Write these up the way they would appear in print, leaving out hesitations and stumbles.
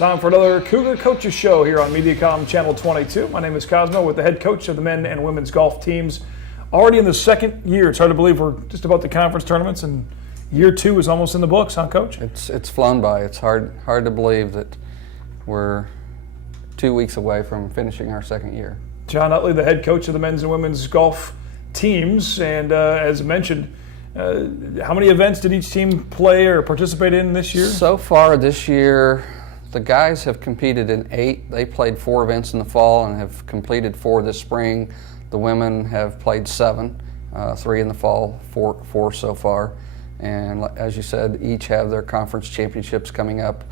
Time for another Cougar Coaches Show here on MediaCom Channel 22. My name is Cosmo with the head coach of the men and women's golf teams. Already in the second year. It's hard to believe we're just about the conference tournaments and year two is almost in the books, huh, Coach? It's flown by. It's hard to believe that we're 2 weeks away from finishing our second year. John Utley, the head coach of the men's and women's golf teams, and as mentioned, how many events did each team play or participate in this year? So far this year, the guys have competed in 8. They played 4 events in the fall and have completed 4 this spring. The women have played 7, 3 in the fall, 4 so far. And as you said, each have their conference championships coming up.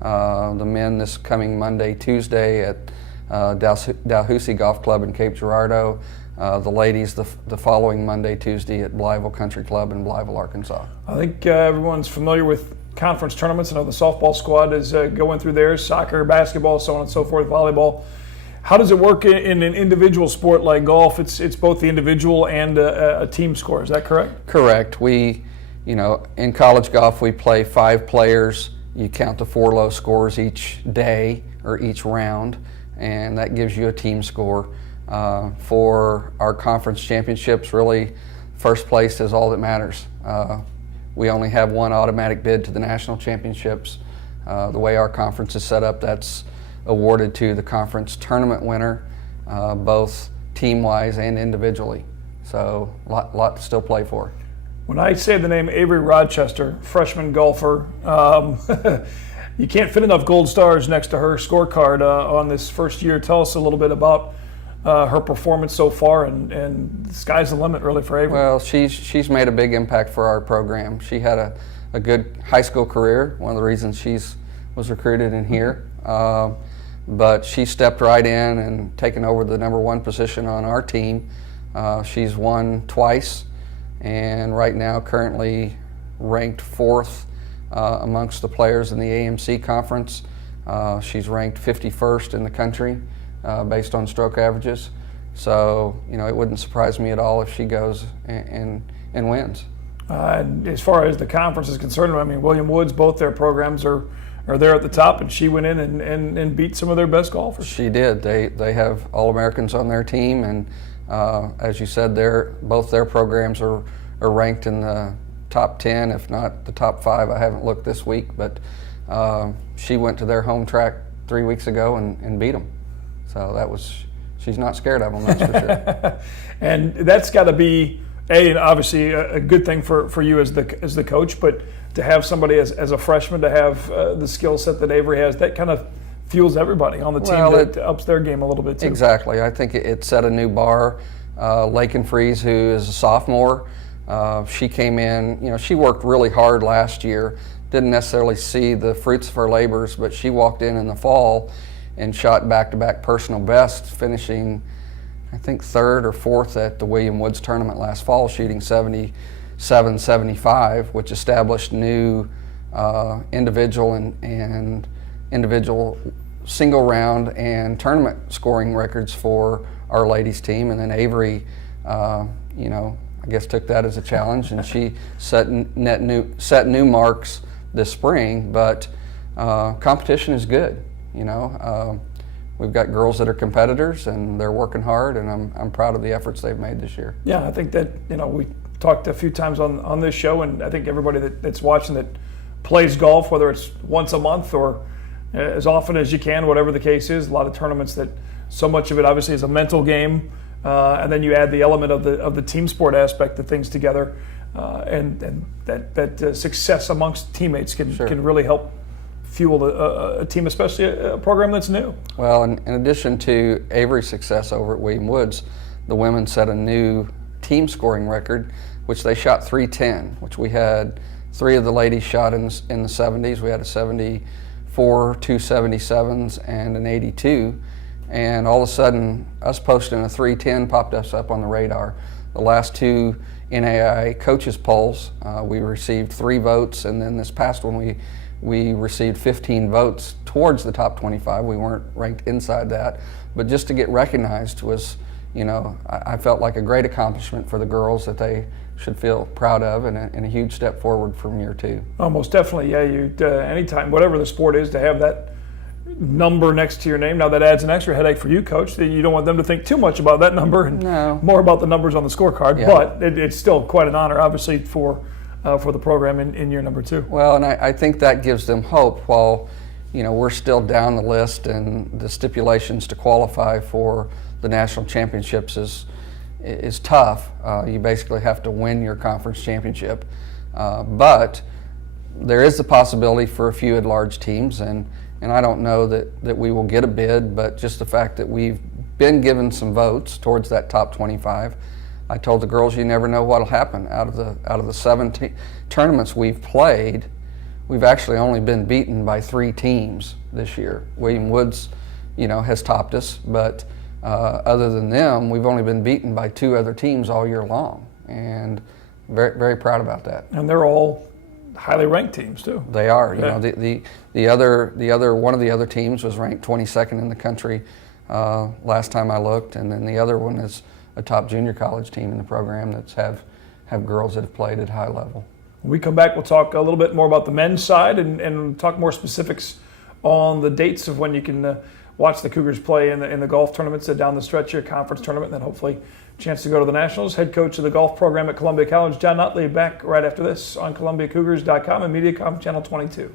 The men this coming Monday, Tuesday at Dalhousie Golf Club in Cape Girardeau. The ladies the following Monday, Tuesday at Blytheville Country Club in Blytheville, Arkansas. I think everyone's familiar with conference tournaments. I know the softball squad is going through theirs, soccer, basketball, so on and so forth, volleyball. How does it work in an individual sport like golf? It's both the individual and a team score. Is that correct? Correct. We, in college golf, we play 5 players. You count the 4 low scores each day or each round, and that gives you a team score. For our conference championships, really, first place is all that matters. We only have one automatic bid to the national championships. The way our conference is set up, that's awarded to the conference tournament winner, both team-wise and individually. So lot to still play for. When I say the name Avery Rochester, freshman golfer, you can't fit enough gold stars next to her scorecard on this first year. Tell us a little bit about her performance so far, and the sky's the limit really for Avery. Well, she's made a big impact for our program. She had a good high school career, one of the reasons was recruited in here. But she stepped right in and taken over the number 1 position on our team. She's won twice, and right now currently ranked 4th amongst the players in the AMC conference. She's ranked 51st in the country based on stroke averages. So, it wouldn't surprise me at all if she goes and wins. As far as the conference is concerned, I mean, William Woods, both their programs are there at the top, and she went in and beat some of their best golfers. She did. They have All-Americans on their team, and as you said, both their programs are ranked in the top 10, if not the top 5. I haven't looked this week, but she went to their home track 3 weeks ago and beat them. So she's not scared of them, that's for sure. And that's got to be obviously a good thing for you as the coach, but to have somebody as a freshman to have the skill set that Avery has, that kind of fuels everybody on the team. That ups their game a little bit too. Exactly. I think it set a new bar. Lakin Freeze, who is a sophomore, she came in. She worked really hard last year. Didn't necessarily see the fruits of her labors, but she walked in the fall and shot back-to-back personal best, finishing, I think, 3rd or 4th at the William Woods tournament last fall, shooting 77-75, which established new individual and individual single round and tournament scoring records for our ladies team. And then Avery, I guess took that as a challenge, and she set new marks this spring. But competition is good. We've got girls that are competitors, and they're working hard, and I'm proud of the efforts they've made this year. Yeah, I think that we talked a few times on this show, and I think everybody that's watching that plays golf, whether it's once a month or as often as you can, whatever the case is, a lot of tournaments that so much of it obviously is a mental game, and then you add the element of the team sport aspect of things together, and that success amongst teammates can really help fuel a team, especially a program that's new. Well, in addition to Avery's success over at William Woods, the women set a new team scoring record, which they shot 310, which we had 3 of the ladies shot in the 70s. We had a 74, 2 77s, and an 82. And all of a sudden, us posting a 310 popped us up on the radar. The last 2 NAIA coaches polls, we received 3 votes, and then this past one we received 15 votes towards the top 25. We weren't ranked inside that, but just to get recognized was, I felt like a great accomplishment for the girls that they should feel proud of, and a huge step forward from year 2. Oh, most definitely, yeah. You anytime, whatever the sport is, to have that number next to your name. Now that adds an extra headache for you, Coach. That you don't want them to think too much about that number and more about the numbers on the scorecard. Yeah. But it's still quite an honor, obviously, for the program in year number 2. Well, and I think that gives them hope while, we're still down the list and the stipulations to qualify for the national championships is tough. You basically have to win your conference championship. But there is the possibility for a few at-large teams, and I don't know that we will get a bid, but just the fact that we've been given some votes towards that top 25. I told the girls, you never know what'll happen. Out of the 17 tournaments we've played, we've actually only been beaten by 3 teams this year. William Woods, has topped us, but other than them, we've only been beaten by 2 other teams all year long, and very, very proud about that. And they're all highly ranked teams too. They are. Yeah. The other one of the other teams was ranked 22nd in the country last time I looked, and then the other one is a top junior college team in the program that's have girls that have played at high level. When we come back, we'll talk a little bit more about the men's side and talk more specifics on the dates of when you can watch the Cougars play in the golf tournaments down the stretch here, conference tournament, and then hopefully a chance to go to the Nationals. Head coach of the golf program at Columbia College, John Nutley, back right after this on ColumbiaCougars.com and MediaCom Channel 22.